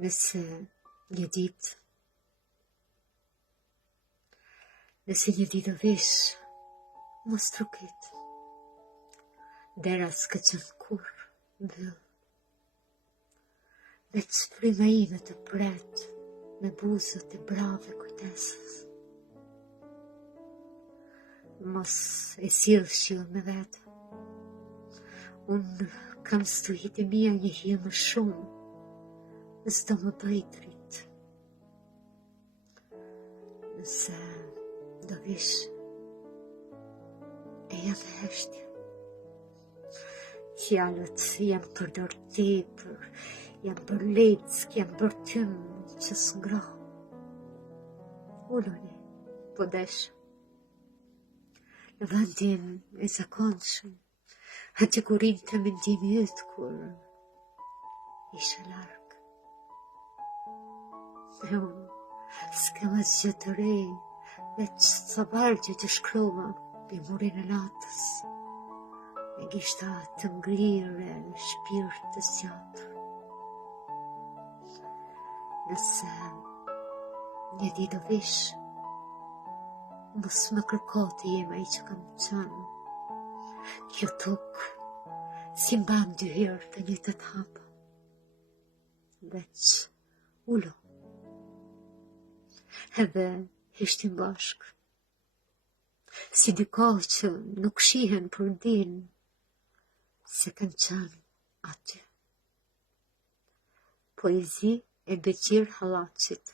Nëse një ditë do vish, mos trukit, dera s'ka qenë kur mbyll. Veç fryma ime të pret me buzët e brave kujtesës. Mos e sill shill me vete. Unë kam stuhit e mia një hije më shumë, s'do më bëj dritë. Nëse do vish, e jam heshtje. Fjalët jam përdor tepër, jam për leck, jam për tym që s'ngroh. Uluni, po desh. Në vendin e zakonshëm, atë ku rinte mendimi yt kur isha larg. E unë s'kam asgjë të re, veç ca vargje që shkrova pe murin e natës. E gishta të nglirë e shpirt të zgjatur. Nëse një ditë do vish, mos më kërko të jem ai që kam qenë. Kjo tokë si mban dy herë të njëjtët hapa. Veç ulo. Edhe heshtim bashk. Si dy kohë që nuk shihen për din se kanë qenë aty. Poezi e Beqir Hallaçit.